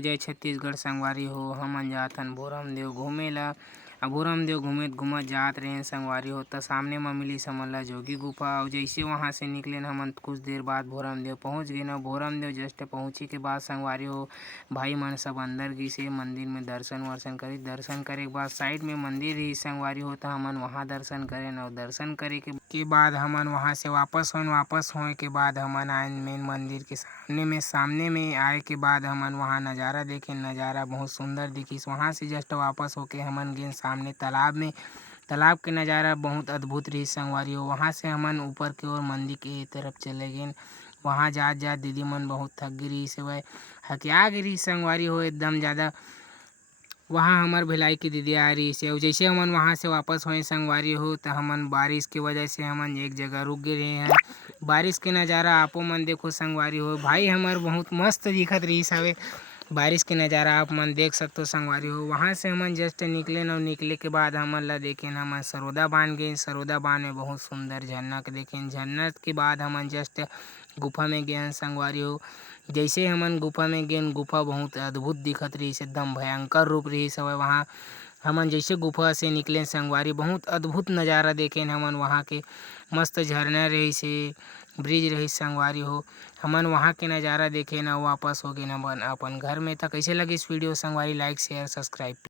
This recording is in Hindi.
जय छत्तीसगढ़ संगवारी हो। हमन जाथन भोरमदेव घूमे ला। भोरमदेव घूमत घूमत जात रहे संगवारी हो, त सामने म मिलिस हमन ला जोगी गुफा। और जैसे वहाँ से निकले हमन कुछ देर बाद भोरमदेव पहुँच गए न। भोरमदेव जस्ट पहुँचे के बाद संगवारी हो भाई मन सब अंदर गिसे मंदिर में दर्शन वर्शन करी। दर्शन करे के बाद साइड में मंदिर ही संगवारी हो, त हमन वहाँ दर्शन करे न। दर्शन करे के बाद हमन वहाँ से वापस होए के बाद हमन आए मेन मंदिर के सामने में आए के बाद हमन वहाँ नज़ारा देखे। नज़ारा बहुत सुंदर दिखिस। वहाँ से जस्ट वापस होके हमन गए सामने तालाब में। तालाब के नज़ारा बहुत अद्भुत रही संगवारी हो। वहाँ से हमन ऊपर की ओर मंदिर के तरफ चले गए। वहाँ जात दीदी मन बहुत थक गिरी से वह हकिया गिरी संगवारी हो एकदम ज़्यादा। वहाँ हमार भिलाई की दीदी आ रही से। जैसे हमन वहाँ से वापस हुए संगवारी हो, तो हमन बारिश की वजह से हमन एक जगह रुक गए हैं। बारिश के नज़ारा आपो मन देखो संगवारी हो। भाई हमार बहुत मस्त दिखत रही हवे। बारिश के नज़ारा आप मन देख सकते हो संगवारी हो। वहाँ से हमन जस्ट निकले न। निकले के बाद हमन ला देखें हमन सरोदा बांध गए। सरोदा बांध में बहुत सुंदर झरना के देखें। झरना के बाद हमन जस्ट गुफा में गए संगवारी हो। जैसे हमन गुफा में गए, गुफा बहुत अद्भुत दिखत रही, एकदम भयंकर रूप रही सब। वहाँ हमन जैसे गुफा से निकले संगवारी बहुत अद्भुत नज़ारा देखें हमन। वहाँ के मस्त झरना रही से, ब्रिज रही संगवारी हो। हमन वहाँ के नज़ारा देखे न वापस हो गए न अपन घर में। तो कैसे लगी इस वीडियो संगवारी, लाइक शेयर सब्सक्राइब।